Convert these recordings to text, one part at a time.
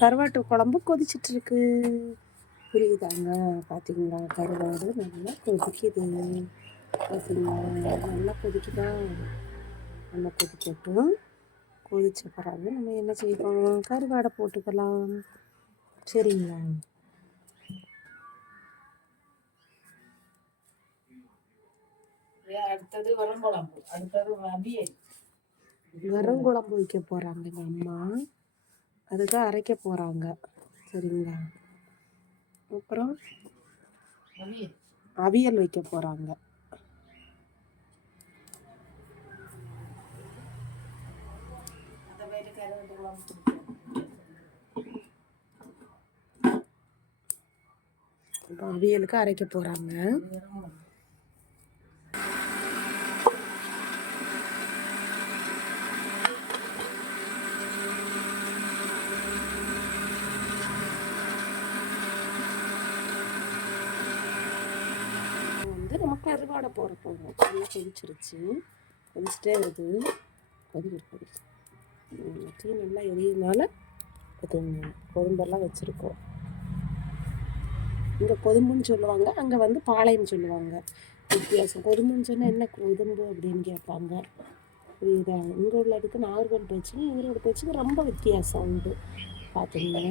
கருவாட்டு குழம்பு கொதிச்சிட்டு இருக்கு புரியுதாங்க? பார்த்தீங்களா கருவாடு நல்லா கொதிக்குது. பார்த்தீங்களா நல்லா கொதிக்குதா? நல்லா கொதிக்கட்டும் கொதிச்ச பிறகு நம்ம என்ன செய்வோம் கருவாடை போட்டுக்கலாம். சரிங்களா? அடுத்தது வரும் குழம்பு. அடுத்தது வெறும் குழம்பு வைக்க போகிறாங்க எங்கள் அம்மா. அதுக்கு அரைக்க போகிறாங்க சரிங்களா? அப்புறம் அவியல் வைக்க போகிறாங்க அவியலுக்கு அரைக்க போகிறாங்க வெறும் அறுவாடை வந்து நம்ம நல்லா கொதிச்சிருச்சு. கொதிச்சிட்டே இருக்குது கொதிக்கிற கொதிச்சு நல்லா எரியனால அது கொதும்பெல்லாம் வச்சுருக்கோம். இங்கே கொதும்புன்னு சொல்லுவாங்க. அங்கே வந்து பாளையம்னு சொல்லுவாங்க. வித்தியாசம். கொதும்புன்னு சொன்னால் என்ன கொதும்பு அப்படின்னு கேட்பாங்க. புரியுதா? இங்கே உள்ள இடத்துக்கு நாகர்கோவில் பேச்சுக்கு இவரோட பேச்சுக்கு ரொம்ப வித்தியாசம் உண்டு. பார்த்தீங்கன்னா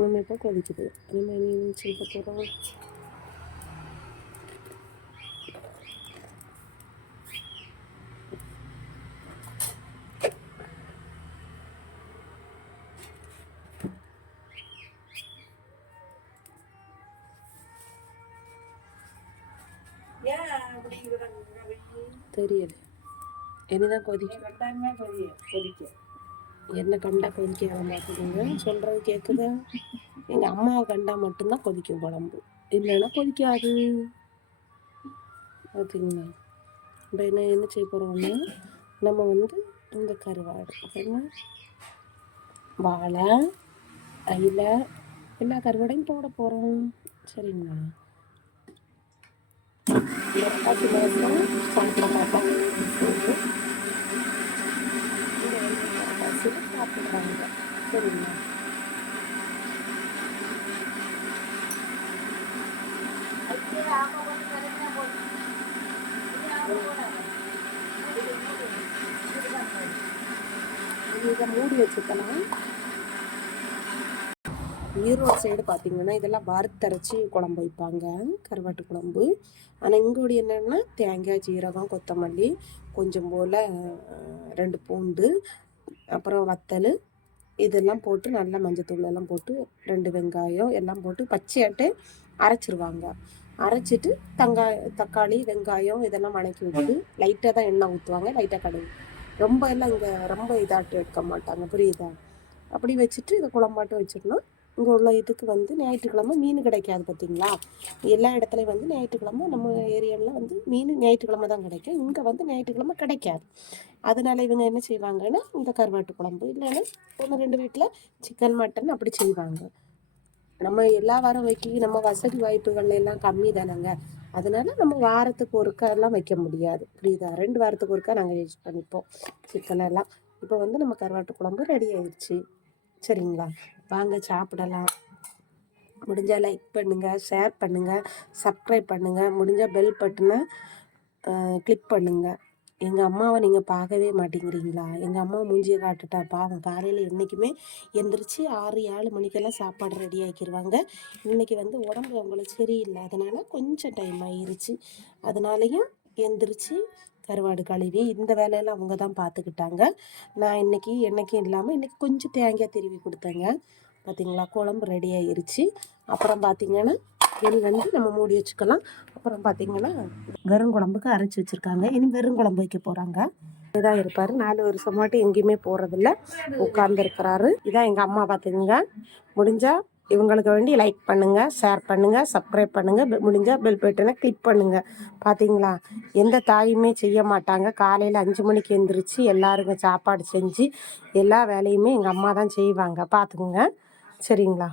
நம்ம இப்போ கொதிக்குது. நம்ம என்ன செய்ய போகிறோம் தெரியல என்னதான் கொதிக்கும் கொதிக்க. என்ன கண்டா கொதிக்க மாட்டேங்குங்க சொல்கிறது கேட்குதா எங்கள் அம்மாவை கண்டா மட்டும்தான் கொதிக்கும் குழம்பு இல்லைன்னா கொதிக்காது. ஓகேங்களா இப்போ என்ன என்ன செய்ய போகிறோம்னா நம்ம வந்து இந்த கருவாடு ஓகேங்களா வாழை அயில எல்லா கருவாடையும் போட போகிறோம் சரிங்களா? பத்து மாதம் சாப்பிட மாட்டோம் பசியில் சாப்பிடுறாங்க சரிங்களா இதை மூடி வச்சுக்கலாம் ஈரோடு சைடு பார்த்தீங்கன்னா இதெல்லாம் வறுத்தரைச்சி குழம்பு வைப்பாங்க கருவாட்டு குழம்பு. ஆனால் இங்கோடி என்னென்னா தேங்காய் ஜீரகம் கொத்தமல்லி கொஞ்சம் போல் ரெண்டு பூண்டு அப்புறம் வத்தல். இதெல்லாம் போட்டு நல்லா மஞ்சத்தூள் எல்லாம் போட்டு ரெண்டு வெங்காயம் எல்லாம் போட்டு பச்சையாட்டே அரைச்சிருவாங்க. அரைச்சிட்டு தங்காய் தக்காளி வெங்காயம் இதெல்லாம் வணக்கி விட்டு லைட்டாக தான் எண்ணெய் ஊற்றுவாங்க லைட்டாக கடுகு. ரொம்ப எல்லாம் இங்கே ரொம்ப இதாட்டு எடுக்க மாட்டாங்க புரியுதா? அப்படி வச்சுட்டு இதை குழம்பாட்டம் வச்சிடணும். இங்கே உள்ள இதுக்கு வந்து ஞாயிற்றுக்கிழமை மீன் கிடைக்காது பார்த்தீங்களா? எல்லா இடத்துலையும் வந்து ஞாயிற்றுக்கிழமை நம்ம ஏரியாவில் வந்து மீன் ஞாயிற்றுக்கிழமை தான் கிடைக்கும். இங்கே வந்து ஞாயிற்றுக்கிழமை கிடைக்காது. அதனால இவங்க என்ன செய்வாங்கன்னா இந்த கருவாட்டு குழம்பு இல்லைன்னா ஒன்று ரெண்டு வீட்டில் சிக்கன் மட்டன் அப்படி செய்வாங்க. நம்ம எல்லா வாரம் வைக்க நம்ம வசதி வாய்ப்புகள் எல்லாம் கம்மி தானேங்க. அதனால நம்ம வாரத்துக்கு ஒருக்கா எல்லாம் வைக்க முடியாது. புரியுதா? ரெண்டு வாரத்துக்கு ஒருக்கா நாங்கள் யூஸ் பண்ணிப்போம் சிக்கன் எல்லாம். இப்போ வந்து நம்ம கருவாட்டு குழம்பு ரெடி ஆயிடுச்சு சரிங்களா? வாங்க சாப்பிடலாம். முடிஞ்சால் லைக் பண்ணுங்கள் ஷேர் பண்ணுங்கள் சப்ஸ்கிரைப் பண்ணுங்கள் முடிஞ்சால் பெல் பட்டனை கிளிக் பண்ணுங்கள் எங்கள் அம்மாவை நீங்கள் பார்க்கவே மாட்டேங்கிறீங்களா? எங்கள் அம்மா மூஞ்சியை காட்டுட்டா பாவம். காலையில் என்றைக்குமே எந்திரிச்சு ஆறு ஏழு மணிக்கெல்லாம் சாப்பாடு ரெடி ஆக்கிடுவாங்க இன்றைக்கி வந்து உடம்பு அவங்களுக்கு சரியில்லை. அதனால் கொஞ்சம் டைம் ஆயிருச்சு. அதனாலையும் எந்திரிச்சு கருவாடு கழுவி இந்த வேலையெல்லாம் அவங்க தான் பார்த்துக்கிட்டாங்க. நான் இன்னைக்கு என்னைக்கும் இல்லாமல் இன்றைக்கி கொஞ்சம் தேங்காய் திருவி கொடுத்தேங்க. பார்த்தீங்களா குழம்பு ரெடி ஆயிருச்சு. அப்புறம் பார்த்தீங்கன்னா இனி வந்து நம்ம மூடி வச்சுக்கலாம். அப்புறம் பார்த்தீங்கன்னா வெறும் குழம்புக்கு அரைச்சி வச்சுருக்காங்க. இனி வெறும் குழம்பு வைக்க போகிறாங்க இதான் இருப்பார். நாலு வருஷமாட்டி எங்கேயுமே போகிறதில்ல உட்கார்ந்துருக்கிறாரு. இதான் எங்கள் அம்மா பார்த்துக்குங்க முடிஞ்சால் இவங்களுக்கு வேண்டி லைக் பண்ணுங்கள் ஷேர் பண்ணுங்கள் சப்ஸ்கிரைப் பண்ணுங்கள் முடிஞ்சால் பெல் பட்டனை கிளிக் பண்ணுங்கள் பார்த்தீங்களா எந்த தாயுமே செய்ய மாட்டாங்க. காலையில் அஞ்சு மணிக்கு எந்திரிச்சு எல்லாருக்கும் சாப்பாடு செஞ்சு எல்லா வேலையுமே எங்கள் அம்மா தான் செய்வாங்க. பார்த்துக்குங்க சரிங்களா?